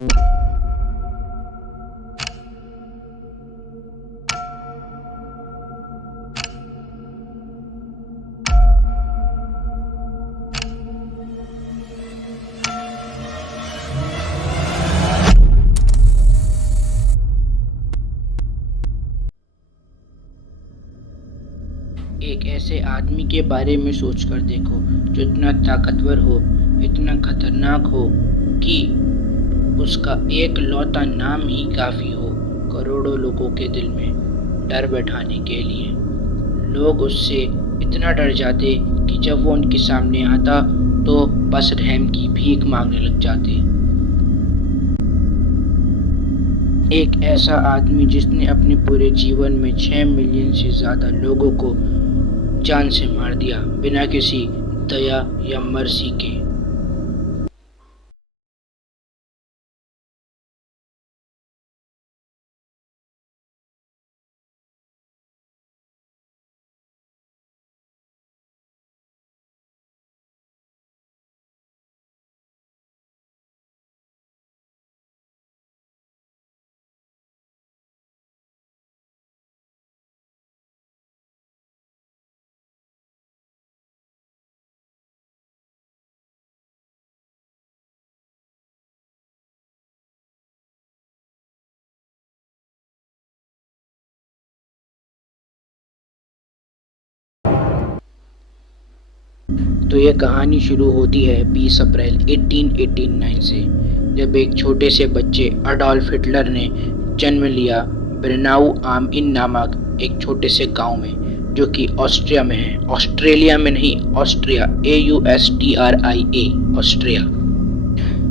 एक ऐसे आदमी के बारे में सोचकर देखो जो इतना ताकतवर हो, इतना खतरनाक हो कि उसका एक लौता नाम ही काफी हो करोड़ों लोगों के दिल में डर बैठाने के लिए। लोग उससे इतना डर जाते कि जब वो उनके सामने आता तो बस रहम की भीख मांगने लग जाते। एक ऐसा आदमी जिसने अपने पूरे जीवन में 6 मिलियन से ज्यादा लोगों को जान से मार दिया बिना किसी दया या मर्जी के। तो ये कहानी शुरू होती है 20 अप्रैल 1889 से, जब एक छोटे से बच्चे अडॉल्फ हिटलर ने जन्म लिया ब्रेनाउ आम इन नामक एक छोटे से गांव में, जो कि ऑस्ट्रिया में है। ऑस्ट्रेलिया में नहीं, ऑस्ट्रिया, AUSTRIA, ऑस्ट्रिया।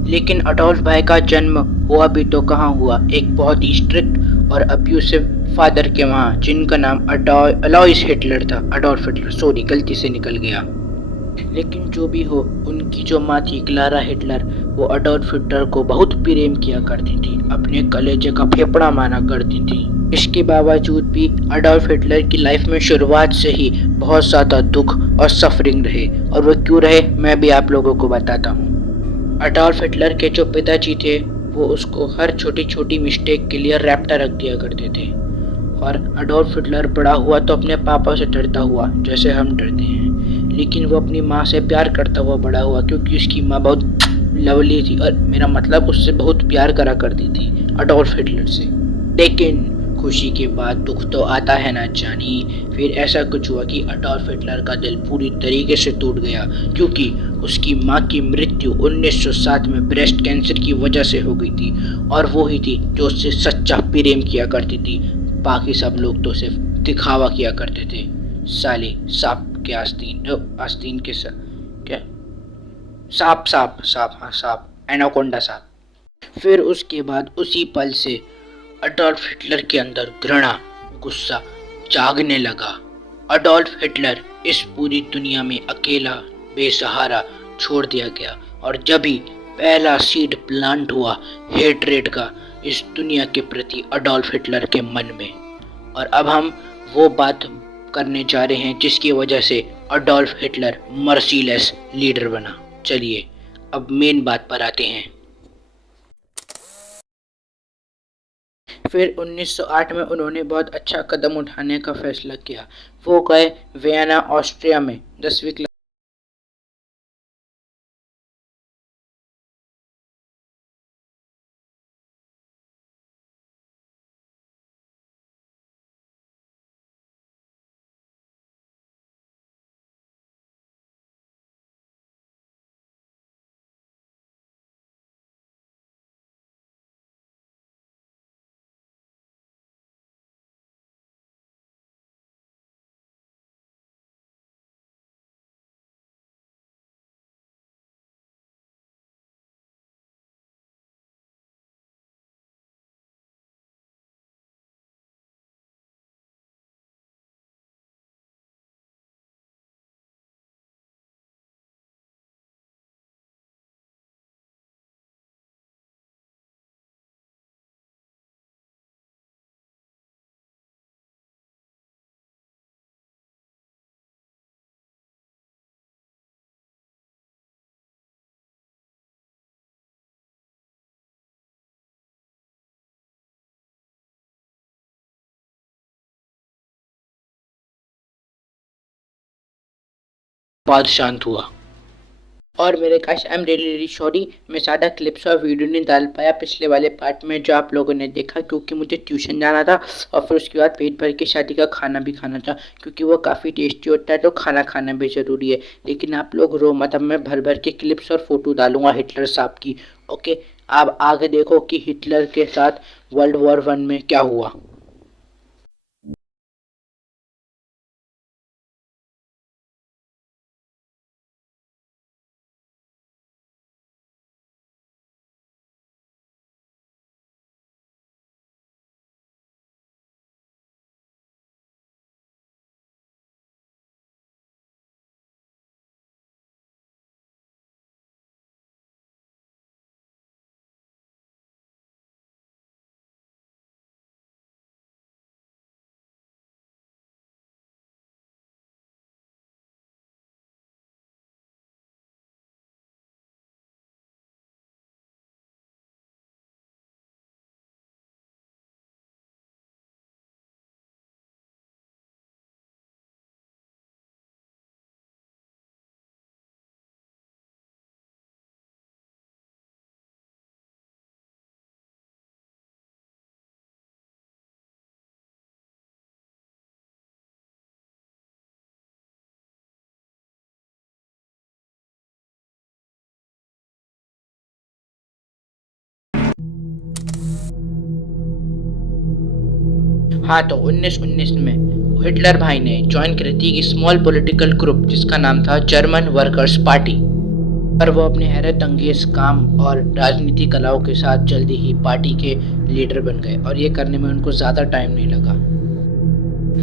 लेकिन अडोल्फ भाई का जन्म हुआ भी तो कहाँ हुआ, एक बहुत ही स्ट्रिक्ट और अब्यूसिव फादर के वहाँ, जिनका नाम अलोइस हिटलर था। अडोल्फ हिटलर, सॉरी, गलती से निकल गया। लेकिन जो भी हो, उनकी जो माँ थी क्लारा हिटलर, वो अडोल्फ हिटलर को बहुत प्रेम किया करती थी, अपने कलेजे का फेफड़ा माना करती थी। इसके बावजूद भी अडोल्फ हिटलर की लाइफ में शुरुआत से ही बहुत ज़्यादा दुख और सफरिंग रहे, और वो क्यों रहे मैं भी आप लोगों को बताता हूँ। अडोल्फ हिटलर के जो पिताजी थे, वो उसको हर छोटी छोटी मिस्टेक के लिए रैप्टा रख दिया करते थे। और अडोल्फ हिटलर बड़ा हुआ तो अपने पापा से डरता हुआ, जैसे हम डरते हैं, लेकिन वो अपनी माँ से प्यार करता हुआ बड़ा हुआ, क्योंकि उसकी माँ बहुत लवली थी, और मेरा मतलब उससे बहुत प्यार करा करती थी, अडोल्फ हिटलर से। लेकिन खुशी के बाद दुख तो आता है ना जानी। फिर ऐसा कुछ हुआ कि अडोल्फ हिटलर का दिल पूरी तरीके से टूट गया, क्योंकि उसकी माँ की मृत्यु 1907 में ब्रेस्ट कैंसर की वजह से हो गई थी, और वो ही थी जो उससे सच्चा प्रेम किया करती थी। बाकी सब लोग तो सिर्फ दिखावा किया करते थे। साले सांप के आस्तीन, आस्तीन के क्या, सांप सांप सांप, हाँ सांप, एनाकोंडा सांप। फिर उसके बाद उसी पल से अडोल्फ हिटलर के अंदर घृणा, गुस्सा जागने लगा। अडोल्फ हिटलर इस पूरी दुनिया में अकेला, बेसहारा छोड़ दिया गया, और जब ही पहला सीड प्लांट हुआ हेट्रेड का इस दुनिया के प्रति अडोल्फ हिटलर के मन में। और अब हम वो बात करने जा रहे हैं जिसकी वजह से अडोल्फ हिटलर मर्सीलेस लीडर बना। चलिए अब मेन बात पर आते हैं। फिर 1908 में उन्होंने बहुत अच्छा कदम उठाने का फैसला किया। वो गए वियना, ऑस्ट्रिया में 10वीं बाद शांत हुआ। और मेरे काश I am really really sorry, मैं ज़्यादा क्लिप्स और वीडियो नहीं डाल पाया पिछले वाले पार्ट में जो आप लोगों ने देखा, क्योंकि मुझे ट्यूशन जाना था और फिर उसके बाद पेट भर के शादी का खाना भी खाना था, क्योंकि वो काफ़ी टेस्टी होता है तो खाना खाना भी ज़रूरी है। लेकिन आप लोग रो मत, अब मैं भर भर के क्लिप्स और फोटो डालूंगा हिटलर साहब की। ओके, आप आगे देखो कि हिटलर के साथ वर्ल्ड वॉर 1 में क्या हुआ। हाँ, तो 1919 में हिटलर भाई ने ज्वाइन करी थी एक स्मॉल पॉलिटिकल ग्रुप जिसका नाम था जर्मन वर्कर्स पार्टी। पर वो अपने हैरत अंगेज काम और राजनीति कलाओं के साथ जल्दी ही पार्टी के लीडर बन गए और ये करने में उनको ज़्यादा टाइम नहीं लगा।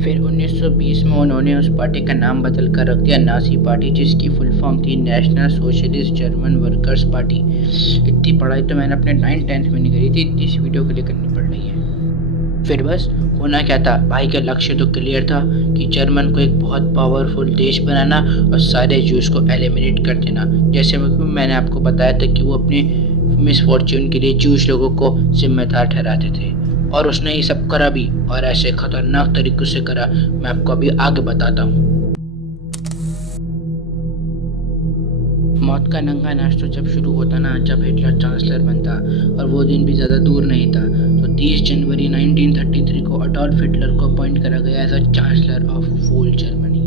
फिर 1920 में उन्होंने उस पार्टी का नाम बदल कर रख दिया नाजी पार्टी, जिसकी फुल फॉर्म थी national socialist German workers party. इतनी पढ़ाई तो मैंने अपने 9th-10th में नहीं करी थी, इतनी इस वीडियो के लिए करनी पड़ रही है। फिर बस होना क्या था, भाई का लक्ष्य तो क्लियर था कि जर्मन को एक बहुत पावरफुल देश बनाना और सारे जूस को एलिमिनेट कर देना। जैसे मैंने आपको बताया था कि वो अपने मिसफॉर्च्यून के लिए जूस लोगों को जिम्मेदार ठहराते थे, और उसने ये सब करा भी, और ऐसे खतरनाक तरीकों से करा, मैं आपको अभी आगे बताता हूँ। मौत का नंगा नाच तो जब शुरू होता ना, जब हिटलर चांसलर बनता, और वो दिन भी ज़्यादा दूर नहीं था। तो 30 जनवरी 1933 को अडॉल्फ हिटलर को अपॉइंट करा गया as chancellor of whole Germany,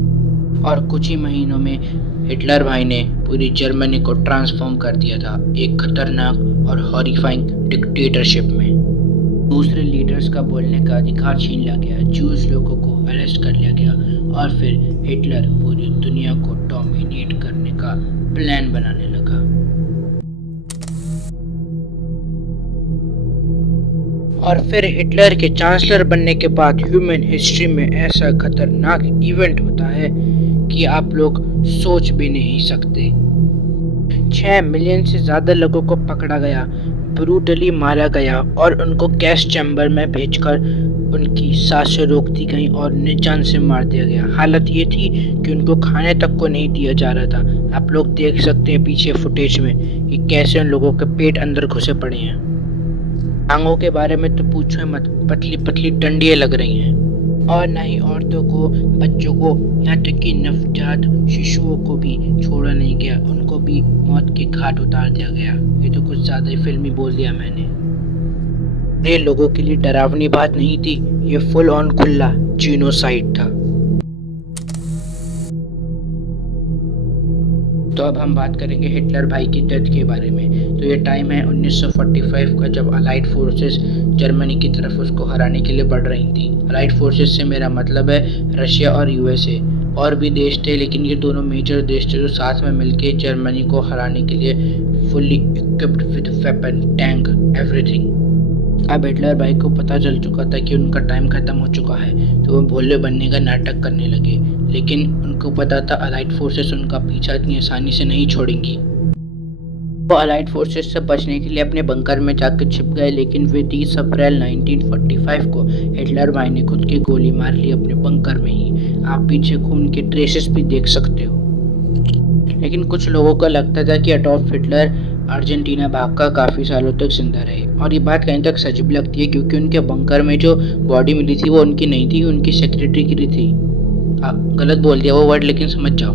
और कुछ ही महीनों में हिटलर भाई ने पूरी जर्मनी को ट्रांसफॉर्म कर दिया था एक खतरनाक और हॉरिफाइंग डिक्टेटरशिप में। दूसरे लीडर्स का बोलने का अधिकार छीन लिया गया, जूस लोगों को अरेस्ट कर लिया गया, और फिर हिटलर पूरी दुनिया को डोमिनेट करने का प्लान बनाने लगा। और फिर हिटलर के चांसलर बनने के बाद ह्यूमन हिस्ट्री में ऐसा खतरनाक इवेंट होता है कि आप लोग सोच भी नहीं सकते। 6 मिलियन से ज़्यादा लोगों को पकड़ा गया, ब्रूटली मारा गया और उनको गैस चैम्बर में भेजकर उनकी सांसें रोक दी गई और उन्हें जान से मार दिया गया। हालत ये थी कि उनको खाने तक को नहीं दिया जा रहा था। आप लोग देख सकते हैं पीछे फुटेज में कि कैसे उन लोगों के पेट अंदर घुसे पड़े हैं। टांगों के बारे में तो पूछो मत, पतली पतली डंडियाँ लग रही हैं। और न ही औरतों को, बच्चों को, यहाँ तक कि नवजात शिशुओं को भी छोड़ा नहीं गया, उनको भी मौत के घाट उतार दिया गया। ये तो कुछ ज़्यादा ही फिल्मी बोल दिया मैंने। ये लोगों के लिए डरावनी बात नहीं थी, ये फुल ऑन खुला जीनोसाइड था। तो अब हम बात करेंगे हिटलर भाई की डेथ के बारे में। तो ये टाइम है 1945 का, जब अलाइड फोर्सेस जर्मनी की तरफ उसको हराने के लिए बढ़ रही थी। अलाइड फोर्सेस से मेरा मतलब है रशिया और यूएसए। और भी देश थे, लेकिन ये दोनों मेजर देश थे जो साथ में मिलके जर्मनी को हराने के लिए fully equipped with weapon, tank, everything. अब हिटलर भाई को पता चल चुका था कि उनका टाइम खत्म हो चुका है, तो वो भोले बनने का नाटक करने लगे। लेकिन उनको पता था अलाइड फोर्सेस उनका पीछा इतनी आसानी से नहीं छोड़ेंगी। वो अलाइड फोर्सेस से बचने के लिए अपने बंकर में जाकर छिप गए, लेकिन वे 30 अप्रैल 1945 को हिटलर भाई ने खुद की गोली मार ली अपने बंकर में ही। आप पीछे खून के ट्रेसेस भी देख सकते हो। लेकिन कुछ लोगों को लगता था कि अडॉल्फ हिटलर अर्जेंटीना भागकर काफ़ी सालों तक जिंदा रहे, और ये बात कहीं तक सच भी लगती है, क्योंकि उनके बंकर में जो बॉडी मिली थी वो उनकी नहीं थी, उनकी सेक्रेटरी की थी। गलत बोल दिया वो वर्ड, लेकिन समझ जाओ।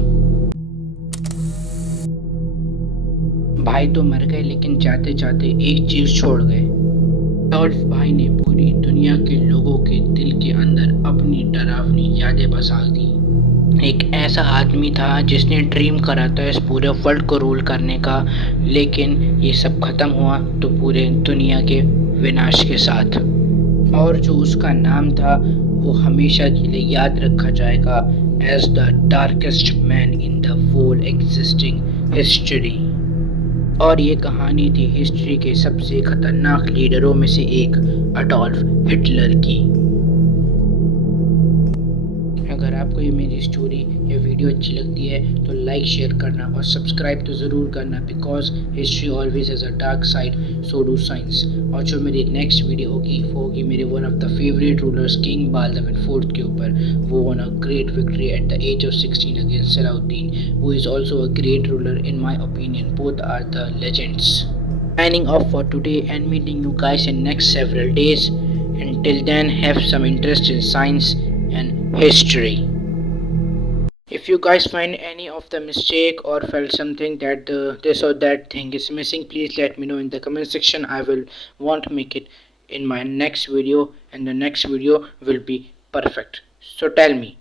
भाई तो मर गए लेकिन जाते जाते एक चीज छोड़ गए। एडोल्फ भाई ने पूरी दुनिया के लोगों के दिल के अंदर अपनी डरावनी यादें बसा दी। एक ऐसा आदमी था जिसने ड्रीम करा था इस पूरे वर्ल्ड को रूल करने का, लेकिन ये सब खत्म हुआ तो पूरे दुनिया के विनाश के साथ। और जो उसका नाम था वो हमेशा के लिए याद रखा जाएगा as the darkest man in the whole existing history. और ये कहानी थी हिस्ट्री के सबसे खतरनाक लीडरों में से एक, अडोल्फ हिटलर की। अगर आपको ये मेरी स्टोरी या वीडियो अच्छी लगती है तो लाइक शेयर करना और सब्सक्राइब तो ज़रूर करना, because history always has a dark side, so do science. और जो मेरी नेक्स्ट वीडियो होगी वो होगी मेरे one of the favourite rulers king Baldwin IV के ऊपर। वो won a great victory at the age of 16 against Saladin, who is also a great ruler in my opinion. Both are the legends. Signing off for today and meeting you guys in next several days. Until then, have some interest in science and history. If you guys find any of the mistake or felt something that this or that thing is missing, please let me know in the comment section. I will want to make it in my next video, and the next video will be perfect. So tell me,